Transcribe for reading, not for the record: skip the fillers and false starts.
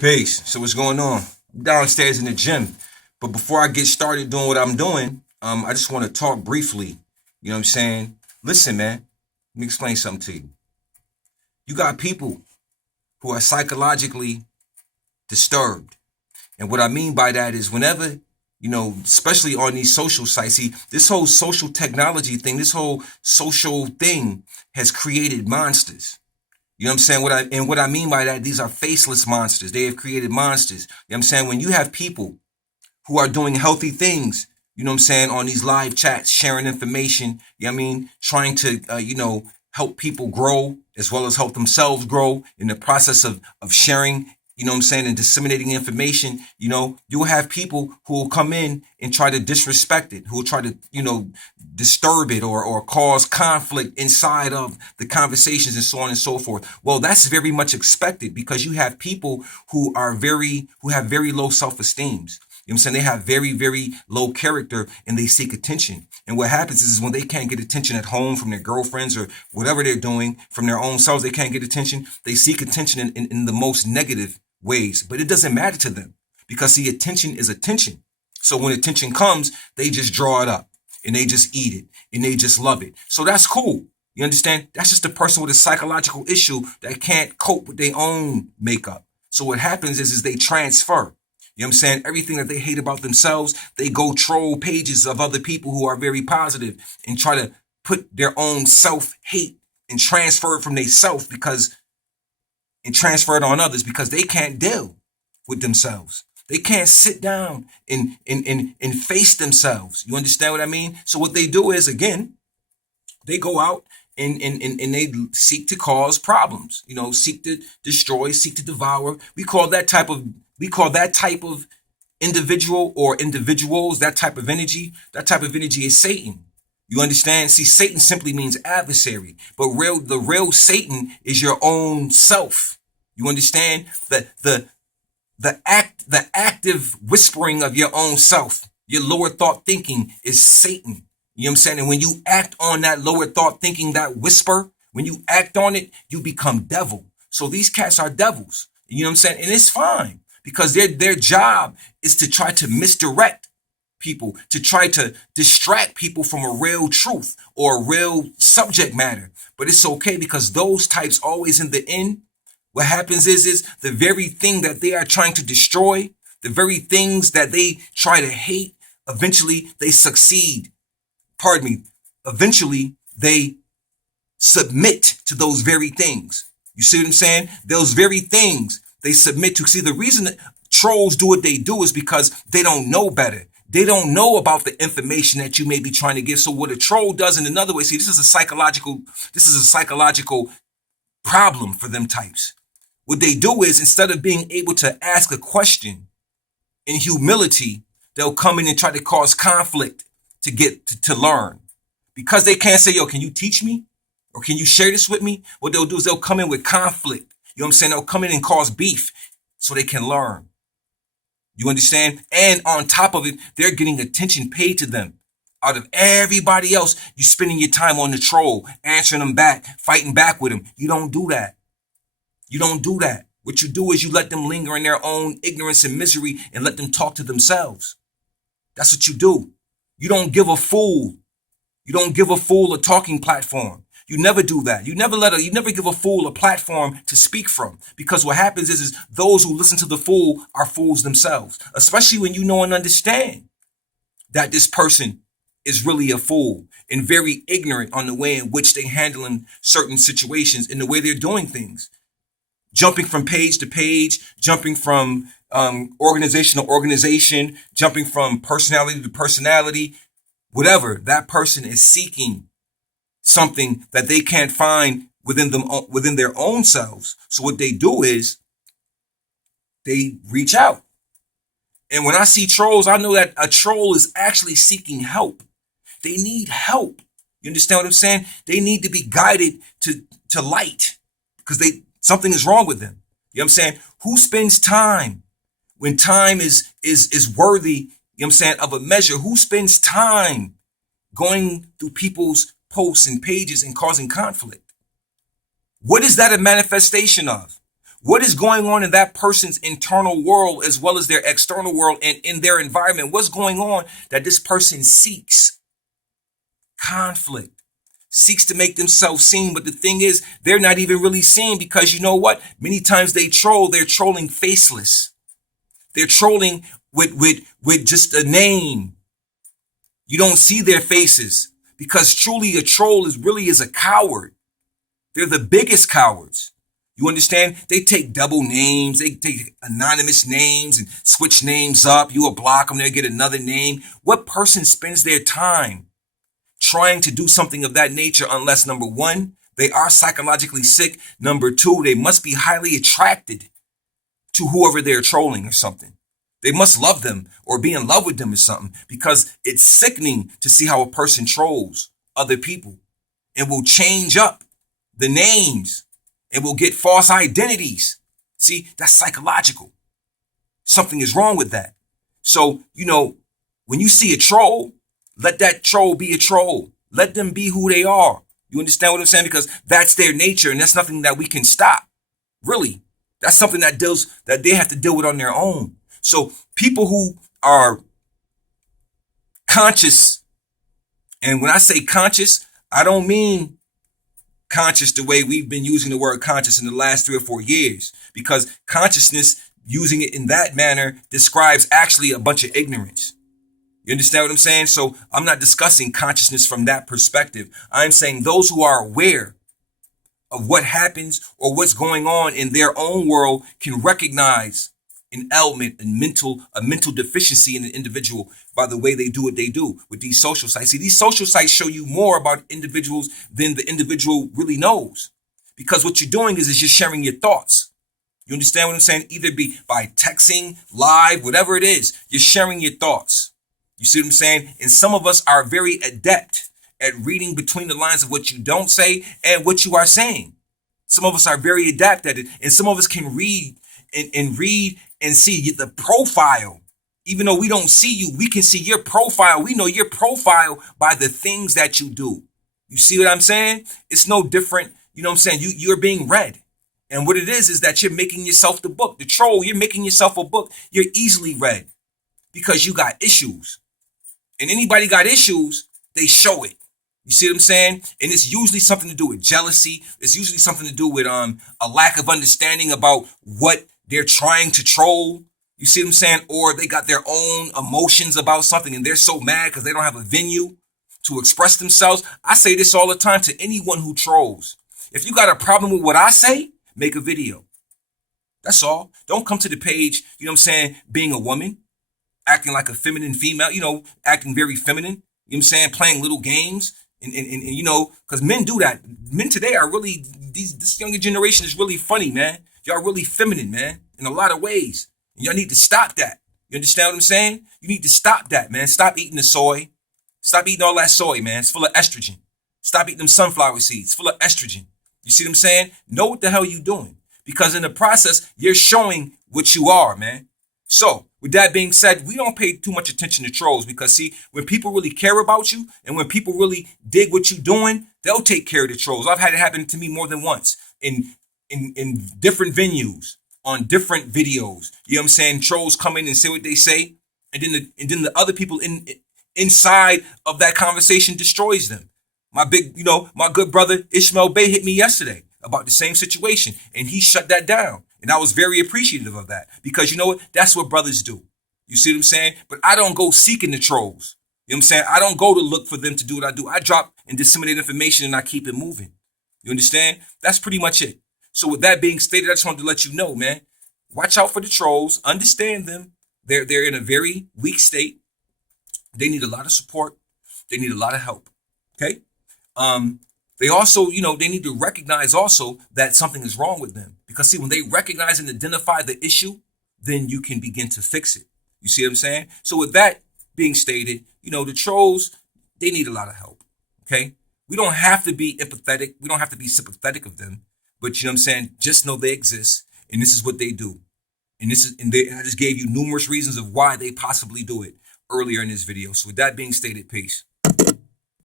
Peace. So what's going on? I'm downstairs in the gym. But before I get started doing what I'm doing, I just want to talk briefly. You know what I'm saying? Listen, man, let me explain something to you. You got people who are psychologically disturbed. And what I mean by that is whenever, especially on these social sites, see, this whole social technology thing, this whole social thing has created monsters. You know what I'm saying? What I mean by that, these are faceless monsters. They have created monsters. You know what I'm saying? When you have people who are doing healthy things, you know what I'm saying, on these live chats, sharing information, you know what I mean, trying to help people grow as well as help themselves grow in the process of sharing, you know what I'm saying, and disseminating information. You'll have people who will come in and try to disrespect it, who will try to, disturb it or cause conflict inside of the conversations and so on and so forth. Well, that's very much expected because you have people who have very low self-esteem. You know what I'm saying? They have very, very low character and they seek attention. And what happens is when they can't get attention at home from their girlfriends or whatever they're doing from their own selves, they can't get attention. They seek attention in the most negative ways, but it doesn't matter to them because see, attention is attention. So when attention comes, they just draw it up and they just eat it and they just love it. So that's cool. You understand? That's just a person with a psychological issue that can't cope with their own makeup. So what happens is they transfer. You know what I'm saying? Everything that they hate about themselves, they go troll pages of other people who are very positive and try to put their own self-hate and transfer it from their self and transfer it on others because they can't deal with themselves. They can't sit down and face themselves. You understand what I mean? So what they do is, again, they go out and they seek to cause problems, seek to destroy, seek to devour. We call that type of individual or individuals, that type of energy is Satan. You understand? See, Satan simply means adversary, but the real Satan is your own self. You understand? The active whispering of your own self, your lower thought thinking is Satan. You know what I'm saying? And when you act on that lower thought thinking, that whisper, when you act on it, you become devil. So these cats are devils. You know what I'm saying? And it's fine because their job is to try to misdirect people, to try to distract people from a real truth or a real subject matter. But it's okay because those types always in the end, what happens is the very thing that they are trying to destroy, the very things that they try to hate, eventually they succeed. Pardon me. Eventually they submit to those very things. You see what I'm saying? Those very things they submit to. See, the reason that trolls do what they do is because they don't know better. They don't know about the information that you may be trying to give. So what a troll does in another way, see, this is a psychological problem for them types. What they do is instead of being able to ask a question in humility, they'll come in and try to cause conflict to get to learn. Because they can't say, yo, can you teach me? Or can you share this with me? What they'll do is they'll come in with conflict. You know what I'm saying? They'll come in and cause beef so they can learn. You understand? And on top of it, they're getting attention paid to them. Out of everybody else, you spending your time on the troll, answering them back, fighting back with them. You don't do that. You don't do that. What you do is you let them linger in their own ignorance and misery and let them talk to themselves. That's what you do. You don't give a fool. You don't give a fool a talking platform. You never do that. You never give a fool a platform to speak from. Because what happens is those who listen to the fool are fools themselves. Especially when you know and understand that this person is really a fool and very ignorant on the way in which they're handling certain situations and the way they're doing things. Jumping from page to page, jumping from organization to organization, jumping from personality to personality, whatever, that person is seeking something that they can't find within their own selves. So what they do is they reach out. And when I see trolls, I know that a troll is actually seeking help. They need help. You understand what I'm saying? They need to be guided to light because something is wrong with them. You know what I'm saying? Who spends time when time is worthy, you know what I'm saying, of a measure? Who spends time going through people's posts and pages and causing conflict? What is that a manifestation of? What is going on in that person's internal world as well as their external world and in their environment? What's going on that this person seeks? Conflict. Seeks to make themselves seen, but the thing is, they're not even really seen because you know what? Many times they're trolling faceless. They're trolling with just a name. You don't see their faces because truly a troll is a coward. They're the biggest cowards. You understand? They take double names. They take anonymous names and switch names up. You will block them. They'll get another name. What person spends their time trying to do something of that nature unless, number one, they are psychologically sick. Number two, they must be highly attracted to whoever they're trolling or something. They must love them or be in love with them or something because it's sickening to see how a person trolls other people and will change up the names and will get false identities. See, that's psychological. Something is wrong with that. So, when you see a troll, let that troll be a troll. Let them be who they are. You understand what I'm saying? Because that's their nature and that's nothing that we can stop. Really. That's something that they have to deal with on their own. So people who are conscious, and when I say conscious, I don't mean conscious the way we've been using the word conscious in the last 3 or 4 years, because consciousness, using it in that manner, describes actually a bunch of ignorance. You understand what I'm saying? So I'm not discussing consciousness from that perspective. I'm saying those who are aware of what happens or what's going on in their own world can recognize an ailment and a mental deficiency in an individual by the way they do what they do with these social sites. See, these social sites show you more about individuals than the individual really knows. Because what you're doing is you're sharing your thoughts. You understand what I'm saying? Either be by texting, live, whatever it is, you're sharing your thoughts. You see what I'm saying? And some of us are very adept at reading between the lines of what you don't say and what you are saying. Some of us are very adept at it, and some of us can read and see the profile. Even though we don't see you, we can see your profile. We know your profile by the things that you do. You see what I'm saying? It's no different. You know what I'm saying? You're being read. And what it is that you're making yourself the book. The troll, you're making yourself a book. You're easily read because you got issues. And anybody got issues, they show it. You see what I'm saying? And it's usually something to do with jealousy. It's usually something to do with a lack of understanding about what they're trying to troll. You see what I'm saying? Or they got their own emotions about something and they're so mad because they don't have a venue to express themselves. I say this all the time to anyone who trolls. If you got a problem with what I say, make a video. That's all. Don't come to the page, you know what I'm saying, being a woman, acting like a feminine female, acting very feminine, you know what I'm saying, playing little games. And because men do that. Men today are really, this younger generation is really funny, man. Y'all really feminine, man, in a lot of ways. And y'all need to stop that. You understand what I'm saying? You need to stop that, man. Stop eating the soy. Stop eating all that soy, man. It's full of estrogen. Stop eating them sunflower seeds. Full of estrogen. You see what I'm saying? Know what the hell you're doing. Because in the process, you're showing what you are, man. So, with that being said, we don't pay too much attention to trolls because, see, when people really care about you and when people really dig what you're doing, they'll take care of the trolls. I've had it happen to me more than once in different venues, on different videos. You know what I'm saying? Trolls come in and say what they say, and then the other people inside of that conversation destroys them. My good brother Ishmael Bey hit me yesterday about the same situation, and he shut that down. And I was very appreciative of that because you know what? That's what brothers do. You see what I'm saying? But I don't go seeking the trolls. You know what I'm saying? I don't go to look for them to do what I do. I drop and disseminate information and I keep it moving. You understand? That's pretty much it. So with that being stated, I just wanted to let you know, man, watch out for the trolls. Understand them. They're in a very weak state. They need a lot of support. They need a lot of help. Okay? They also, they need to recognize also that something is wrong with them. Because see, when they recognize and identify the issue, then you can begin to fix it. You see what I'm saying? So with that being stated, the trolls, they need a lot of help. Okay? We don't have to be empathetic. We don't have to be sympathetic of them. But you know what I'm saying? Just know they exist. And this is what they do. And I just gave you numerous reasons of why they possibly do it earlier in this video. So with that being stated, peace.